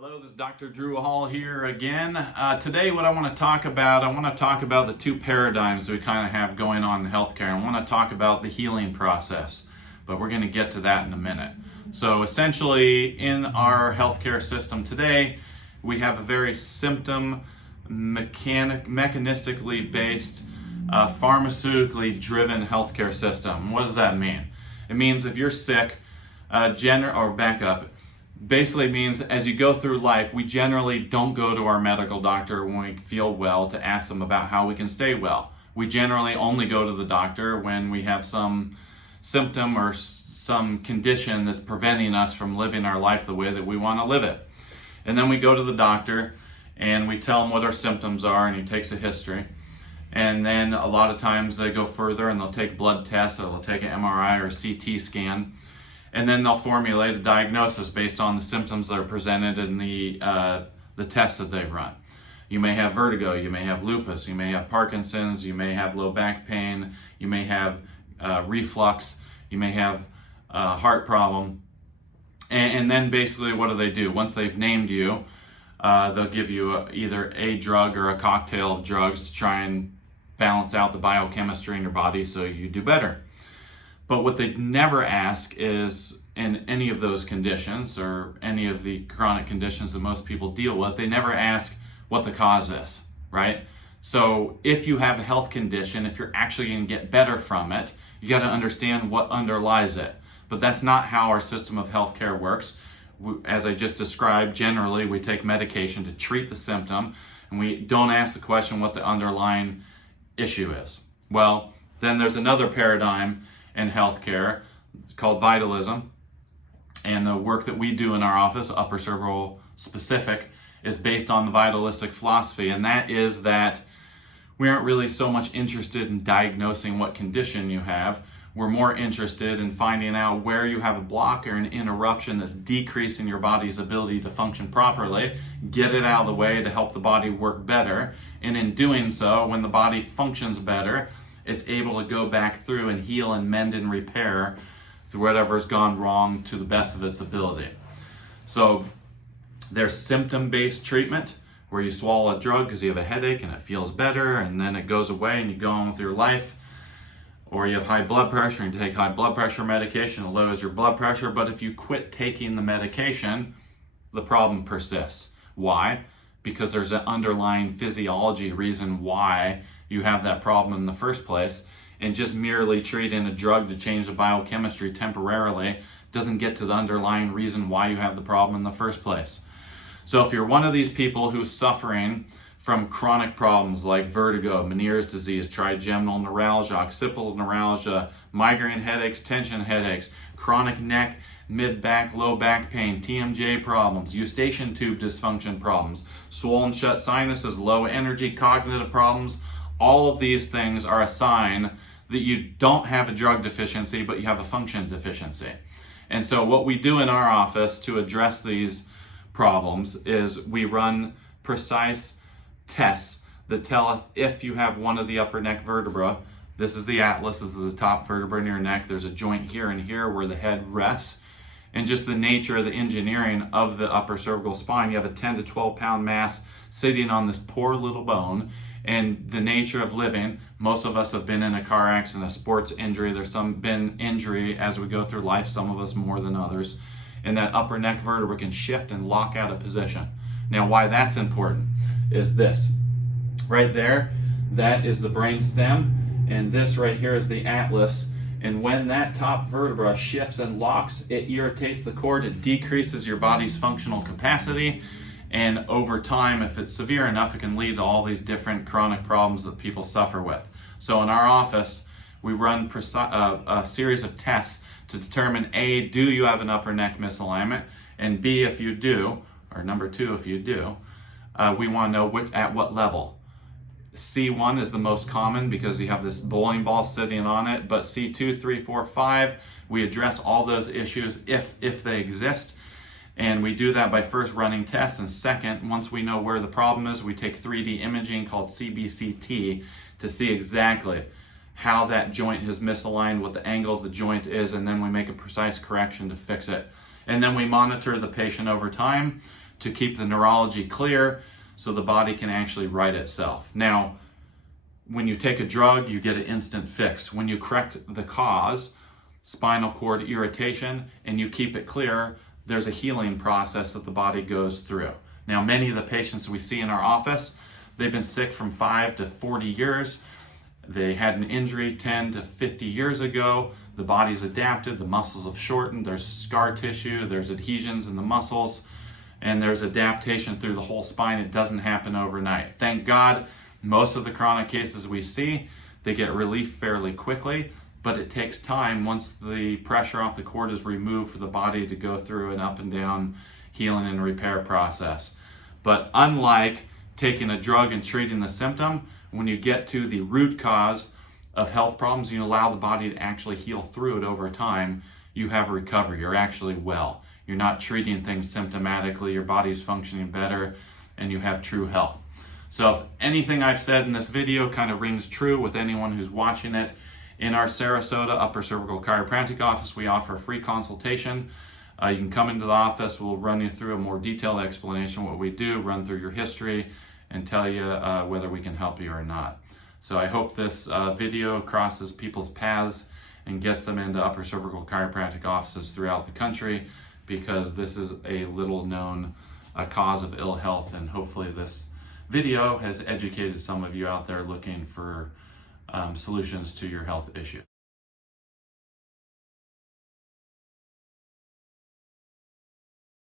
Hello, this is Dr. Drew Hall here again. Today what I want to talk about the two paradigms we kind of have going on in healthcare. I want to talk about the healing process, but we're going to get to that in a minute. So essentially in our healthcare system today, we have a very symptom mechanistically based, pharmaceutically driven healthcare system. What does that mean? It means if you're sick, basically means as you go through life, we generally don't go to our medical doctor when we feel well to ask them about how we can stay well. We generally only go to the doctor when we have some symptom or some condition that's preventing us from living our life the way that we want to live it. And then we go to the doctor and we tell him what our symptoms are, and he takes a history. And then a lot of times they go further and they'll take blood tests, or they'll take an MRI or a CT scan. And then they'll formulate a diagnosis based on the symptoms that are presented in the tests that they've run. You may have vertigo, you may have lupus, you may have Parkinson's, you may have low back pain, you may have reflux, you may have a heart problem. And then basically what do? Once they've named you, they'll give you either a drug or a cocktail of drugs to try and balance out the biochemistry in your body so you do better. But what they never ask is, in any of those conditions or any of the chronic conditions that most people deal with, they never ask what the cause is, right? So if you have a health condition, if you're actually going to get better from it, you got to understand what underlies it. But that's not how our system of healthcare works. As I just described, generally we take medication to treat the symptom, and we don't ask the question what the underlying issue is. Well, then there's another paradigm in healthcare called Vitalism, and the work that we do in our office, upper cervical specific, is based on the vitalistic philosophy, and that is that we aren't really so much interested in diagnosing what condition you have. We're more interested in finding out where you have a block or an interruption that's decreasing your body's ability to function properly, get it out of the way to help the body work better, and in doing so, when the body functions better, it's able to go back through and heal and mend and repair through whatever's gone wrong to the best of its ability. So there's symptom-based treatment, where you swallow a drug because you have a headache and it feels better, and then it goes away and you go on with your life. Or you have high blood pressure and you take high blood pressure medication, it lowers your blood pressure, but if you quit taking the medication, the problem persists. Why? Because there's an underlying physiology reason why you have that problem in the first place, and just merely treating a drug to change the biochemistry temporarily doesn't get to the underlying reason why you have the problem in the first place. So if you're one of these people who's suffering from chronic problems like vertigo, Meniere's disease, trigeminal neuralgia, occipital neuralgia, migraine headaches, tension headaches, chronic neck, mid-back, low back pain, TMJ problems, eustachian tube dysfunction problems, swollen shut sinuses, low energy, cognitive problems, all of these things are a sign that you don't have a drug deficiency, but you have a function deficiency. And so what we do in our office to address these problems is we run precise tests that tell if you have one of the upper neck vertebra. This is the atlas, this is the top vertebra in your neck. There's a joint here and here where the head rests. And just the nature of the engineering of the upper cervical spine, you have a 10 to 12 pound mass sitting on this poor little bone. And the nature of living, most of us have been in a car accident, a sports injury. There's been injury as we go through life, some of us more than others. And that upper neck vertebra can shift and lock out of position. Now, why that's important is this. Right there, that is the brain stem, and this right here is the atlas. And when that top vertebra shifts and locks, it irritates the cord, it decreases your body's functional capacity, and over time, if it's severe enough, it can lead to all these different chronic problems that people suffer with. So in our office, we run a series of tests to determine A, do you have an upper neck misalignment? And B, if you do, or number two, if you do, we want to know at what level. C1 is the most common because you have this bowling ball sitting on it, but C2, 3, 4, 5, we address all those issues if they exist. And we do that by first running tests, and second, once we know where the problem is, we take 3D imaging called CBCT to see exactly how that joint has misaligned, what the angle of the joint is, and then we make a precise correction to fix it. And then we monitor the patient over time to keep the neurology clear so the body can actually right itself. Now, when you take a drug, you get an instant fix. When you correct the cause, spinal cord irritation, and you keep it clear, there's a healing process that the body goes through. Now, many of the patients we see in our office, they've been sick from 5 to 40 years. They had an injury 10 to 50 years ago. The body's adapted, the muscles have shortened, there's scar tissue, there's adhesions in the muscles, and there's adaptation through the whole spine. It doesn't happen overnight. Thank God, most of the chronic cases we see, they get relief fairly quickly, but it takes time once the pressure off the cord is removed for the body to go through an up and down healing and repair process. But unlike taking a drug and treating the symptom, when you get to the root cause of health problems, you allow the body to actually heal through it over time, you have recovery. You're actually well. You're not treating things symptomatically. Your body's functioning better and you have true health. So if anything I've said in this video kind of rings true with anyone who's watching it, in our Sarasota upper cervical chiropractic office, we offer a free consultation. You can come into the office. We'll run you through a more detailed explanation of what we do, run through your history, and tell you whether we can help you or not. So I hope this video crosses people's paths and gets them into upper cervical chiropractic offices throughout the country, because this is a little known cause of ill health, and hopefully this video has educated some of you out there looking for solutions to your health issue.